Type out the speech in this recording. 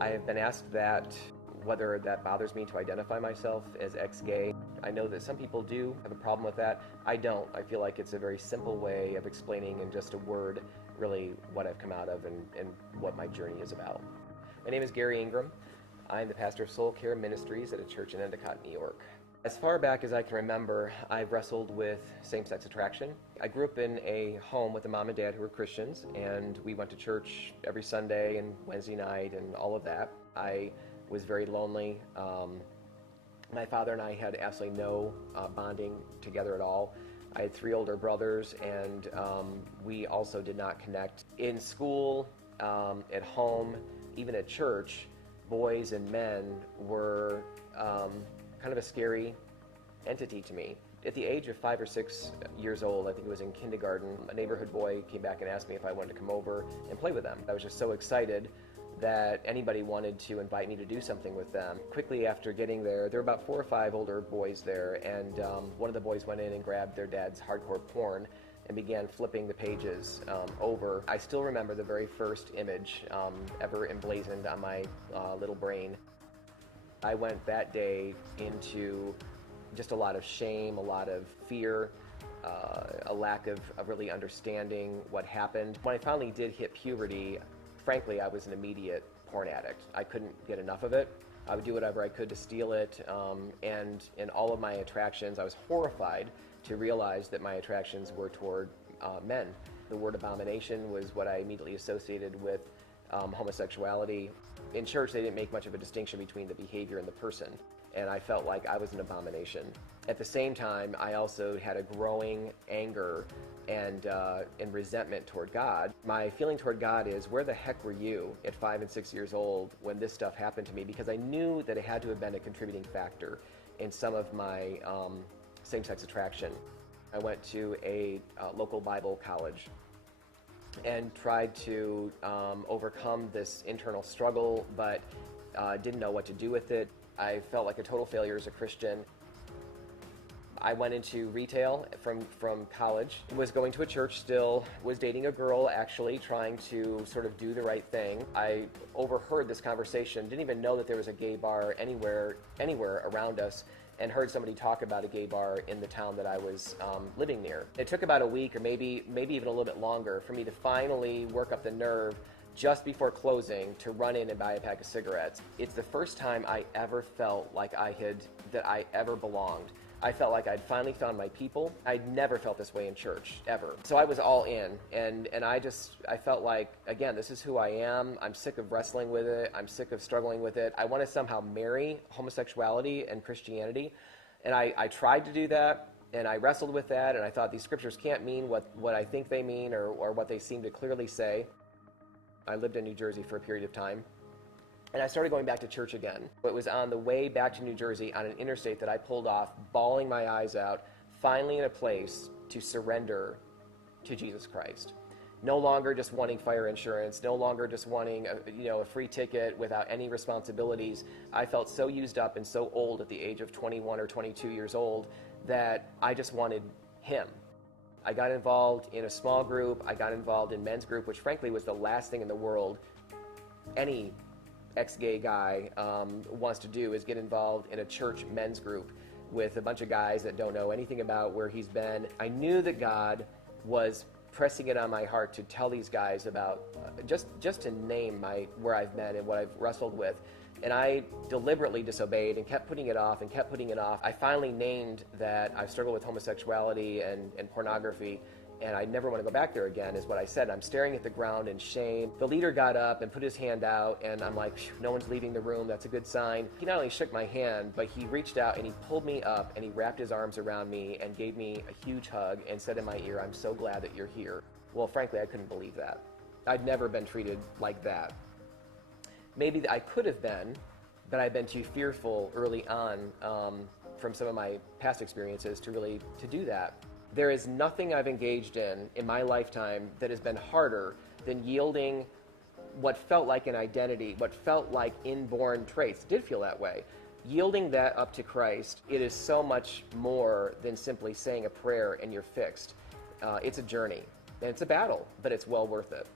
I have been asked that, whether that bothers me to identify myself as ex-gay. I know that some people do have a problem with that. I don't. I feel like it's a very simple way of explaining in just a word really what I've come out of and what my journey is about. My name is Garry Ingraham. I'm the pastor of Soul Care Ministries at a church in Endicott, New York. As far back as I can remember, I've wrestled with same-sex attraction. I grew up in a home with a mom and dad who were Christians, and we went to church every Sunday and Wednesday night and all of that. I was very lonely. My father and I had absolutely no bonding together at all. I had 3 older brothers, and we also did not connect. In school, at home, even at church, boys and men were kind of a scary entity to me. At the age of 5 or 6 years old, I think it was in kindergarten, a neighborhood boy came back and asked me if I wanted to come over and play with them. I was just so excited that anybody wanted to invite me to do something with them. Quickly after getting there were about 4 or 5 older boys there, and one of the boys went in and grabbed their dad's hardcore porn and began flipping the pages over. I still remember the very first image ever emblazoned on my little brain. I went that day into just a lot of shame, a lot of fear, a lack of really understanding what happened. When I finally did hit puberty, frankly, I was an immediate porn addict. I couldn't get enough of it. I would do whatever I could to steal it, and in all of my attractions, I was horrified to realize that my attractions were toward men. The word abomination was what I immediately associated with homosexuality. In church, they didn't make much of a distinction between the behavior and the person, and I felt like I was an abomination. At the same time, I also had a growing anger and resentment toward God. My feeling toward God is, where the heck were you at 5 and 6 years old when this stuff happened to me? Because I knew that it had to have been a contributing factor in some of my same-sex attraction. I went to a local Bible college and tried to overcome this internal struggle, but didn't know what to do with it. I felt like a total failure as a Christian. I went into retail from college, was going to a church still, was dating a girl actually, trying to sort of do the right thing. I overheard this conversation, didn't even know that there was a gay bar anywhere around us, and heard somebody talk about a gay bar in the town that I was living near. It took about a week, or maybe even a little bit longer, for me to finally work up the nerve just before closing to run in and buy a pack of cigarettes. It's the first time I ever felt like that I ever belonged. I felt like I'd finally found my people. I'd never felt this way in church, ever. So I was all in, and I felt like, again, this is who I am. I'm sick of wrestling with it. I'm sick of struggling with it. I want to somehow marry homosexuality and Christianity, and I tried to do that, and I wrestled with that, and I thought these scriptures can't mean what I think they mean or what they seem to clearly say. I lived in New Jersey for a period of time, and I started going back to church again. It was on the way back to New Jersey on an interstate that I pulled off, bawling my eyes out, finally in a place to surrender to Jesus Christ. No longer just wanting fire insurance, no longer just wanting a free ticket without any responsibilities. I felt so used up and so old at the age of 21 or 22 years old that I just wanted Him. I got involved in a small group. I got involved in men's group, which frankly was the last thing in the world any ex-gay guy wants to do, is get involved in a church men's group with a bunch of guys that don't know anything about where he's been. I knew that God was pressing it on my heart to tell these guys about, just to name where I've been and what I've wrestled with. And I deliberately disobeyed and kept putting it off and kept putting it off. I finally named that I struggled with homosexuality and pornography, and I never want to go back there again, is what I said. I'm staring at the ground in shame. The leader got up and put his hand out, and I'm like, no one's leaving the room, that's a good sign. He not only shook my hand, but he reached out and he pulled me up and he wrapped his arms around me and gave me a huge hug and said in my ear, "I'm so glad that you're here." Well, frankly, I couldn't believe that. I'd never been treated like that. Maybe I could have been, but I'd been too fearful early on from some of my past experiences to do that. There is nothing I've engaged in my lifetime that has been harder than yielding what felt like an identity, what felt like inborn traits. It did feel that way. Yielding that up to Christ, it is so much more than simply saying a prayer and you're fixed. It's a journey, and it's a battle, but it's well worth it.